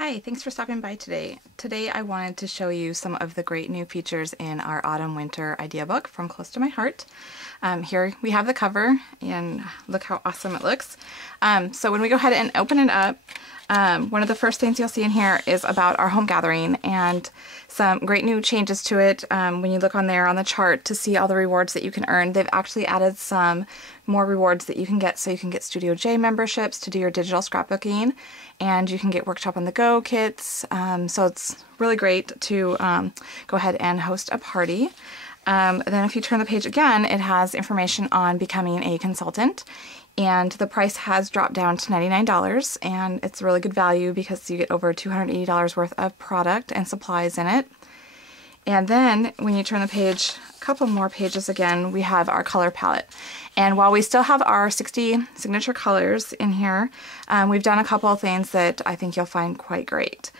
Hi, thanks for stopping by today. Today I wanted to show you some of the great new features in our autumn-winter idea book from Close to My Heart. Here we have the cover and look how awesome it looks. So when we go ahead and open it up, one of the first things you'll see in here is about our home gathering and some great new changes to it. When you look on there on the chart to see all the rewards that you can earn, they've actually added some more rewards that you can get. So you can get Studio J memberships to do your digital scrapbooking, and you can get Workshop on the Go kits. So it's really great to go ahead and host a party. Then if you turn the page again, it has information on becoming a consultant. And the price has dropped down to $99, and it's a really good value because you get over $280 worth of product and supplies in it. And then when you turn the page, a couple more pages again, we have our color palette. And while we still have our 60 signature colors in here, we've done a couple of things that I think you'll find quite great.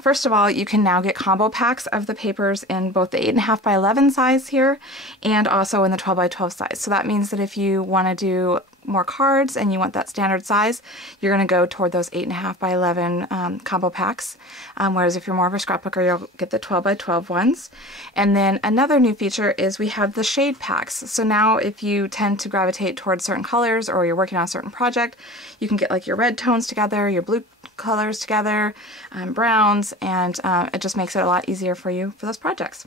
First of all, you can now get combo packs of the papers in both the 8.5 by 11 size here and also in the 12 by 12 size. So that means that if you want to do more cards and you want that standard size, you're going to go toward those 8.5 by 11 combo packs. Whereas if you're more of a scrapbooker, you'll get the 12 by 12 ones. And then another new feature is we have the shade packs. So now if you tend to gravitate towards certain colors or you're working on a certain project, you can get like your red tones together, your blue colors together, browns, and it just makes it a lot easier for you for those projects.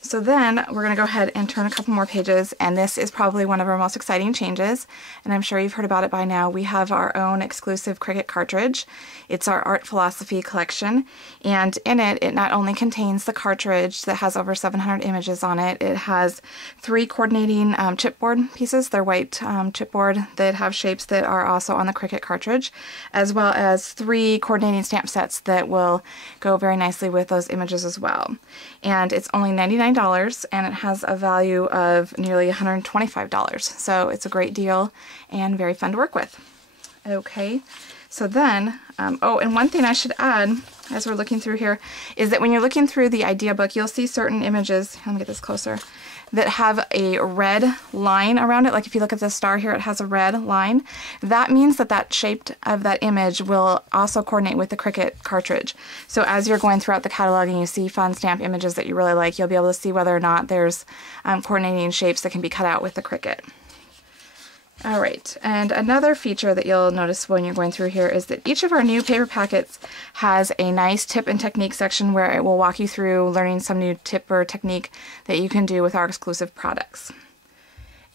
So then we're going to go ahead and turn a couple more pages, and this is probably one of our most exciting changes, and I'm sure you've heard about it by now. We have our own exclusive Cricut cartridge. It's our Art Philosophy collection, and in it, it not only contains the cartridge that has over 700 images on it, it has 3 coordinating chipboard pieces. They're white chipboard that have shapes that are also on the Cricut cartridge, as well as 3 coordinating stamp sets that will go very nicely with those images as well. And it's only $99, and it has a value of nearly $125. So it's a great deal and very fun to work with. Okay, so then, oh, and one thing I should add as we're looking through here is that when you're looking through the idea book, you'll see certain images, let me get this closer, that have a red line around it. Like if you look at the star here, it has a red line. That means that that shape of that image will also coordinate with the Cricut cartridge. So as you're going throughout the catalog and you see fun stamp images that you really like, you'll be able to see whether or not there's coordinating shapes that can be cut out with the Cricut. All right, and another feature that you'll notice when you're going through here is that each of our new paper packets has a nice tip and technique section where it will walk you through learning some new tip or technique that you can do with our exclusive products.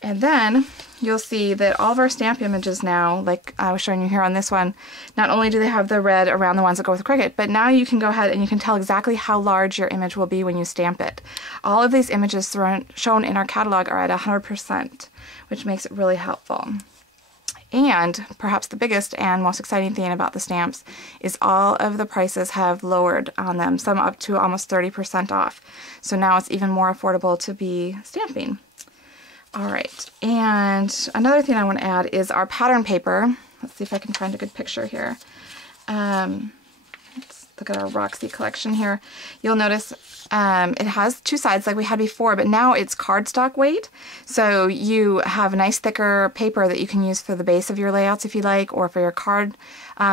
And then you'll see that all of our stamp images now, like I was showing you here on this one, not only do they have the red around the ones that go with Cricut, but now you can go ahead and you can tell exactly how large your image will be when you stamp it. All of these images shown in our catalog are at 100%, which makes it really helpful. And perhaps the biggest and most exciting thing about the stamps is all of the prices have lowered on them, some up to almost 30% off. So now it's even more affordable to be stamping. All right, and another thing I want to add is our pattern paper. Let's see if I can find a good picture here. Let's look at our Roxy collection here. You'll notice it has 2 sides like we had before, but now it's cardstock weight. So you have a nice thicker paper that you can use for the base of your layouts if you like, or for your card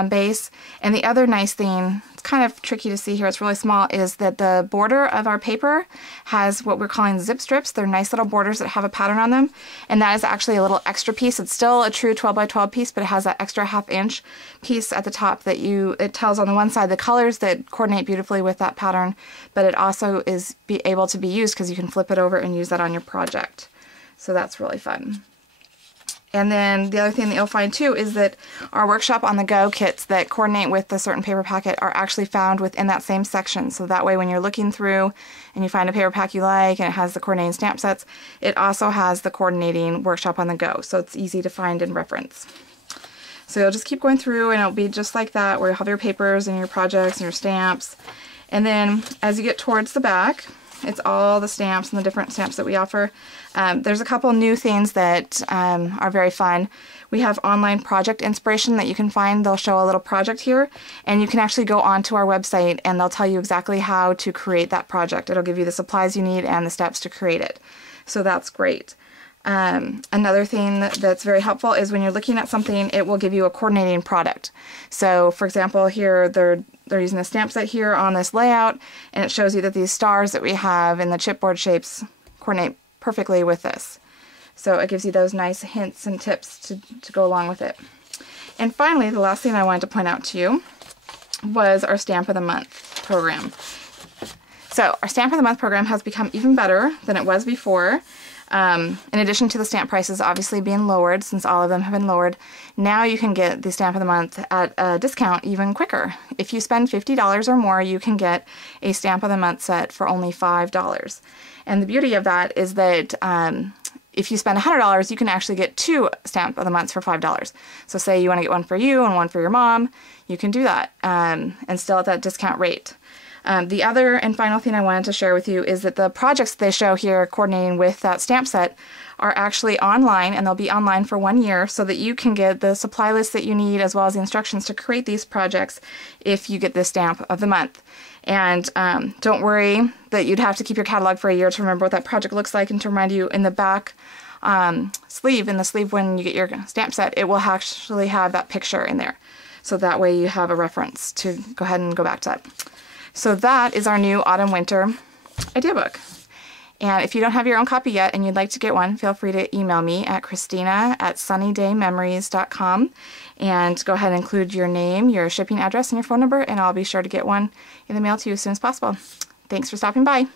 base. And the other nice thing, it's kind of tricky to see here, it's really small, is that the border of our paper has what we're calling zip strips. They're nice little borders that have a pattern on them, and that is actually a little extra piece. It's still a true 12 by 12 piece, but it has that extra ½ inch piece at the top that it tells on the one side the colors that coordinate beautifully with that pattern, but it also is able to be used because you can flip it over and use that on your project. So that's really fun. And then the other thing that you'll find too is that our Workshop on the Go kits that coordinate with a certain paper packet are actually found within that same section. So that way when you're looking through and you find a paper pack you like and it has the coordinating stamp sets, it also has the coordinating Workshop on the Go. So it's easy to find and reference. So you'll just keep going through and it'll be just like that, where you'll have your papers and your projects and your stamps. And then as you get towards the back, it's all the stamps and the different stamps that we offer. There's a couple new things that are very fun. We have online project inspiration that you can find. They'll show a little project here, and you can actually go onto our website and they'll tell you exactly how to create that project. It'll give you the supplies you need and the steps to create it. So that's great. Another thing that's very helpful is when you're looking at something, it will give you a coordinating product. So for example, here they're using the stamp set here on this layout, and it shows you that these stars that we have in the chipboard shapes coordinate perfectly with this. So it gives you those nice hints and tips to go along with it. And finally, the last thing I wanted to point out to you was our Stamp of the Month program. So our Stamp of the Month program has become even better than it was before. In addition to the stamp prices obviously being lowered, since all of them have been lowered, now you can get the Stamp of the Month at a discount even quicker. If you spend $50 or more, you can get a Stamp of the Month set for only $5. And the beauty of that is that if you spend $100, you can actually get 2 Stamp of the Months for $5. So say you want to get one for you and one for your mom, you can do that, and still at that discount rate. The other and final thing I wanted to share with you is that the projects they show here coordinating with that stamp set are actually online, and they'll be online for 1 year, so that you can get the supply list that you need as well as the instructions to create these projects if you get this Stamp of the Month. And don't worry that you'd have to keep your catalog for a year to remember what that project looks like, and to remind you in the back sleeve, when you get your stamp set, it will actually have that picture in there. So that way you have a reference to go ahead and go back to that. So that is our new autumn-winter idea book. And if you don't have your own copy yet and you'd like to get one, feel free to email me at Christina@sunnydaymemories.com, and go ahead and include your name, your shipping address, and your phone number, and I'll be sure to get one in the mail to you as soon as possible. Thanks for stopping by.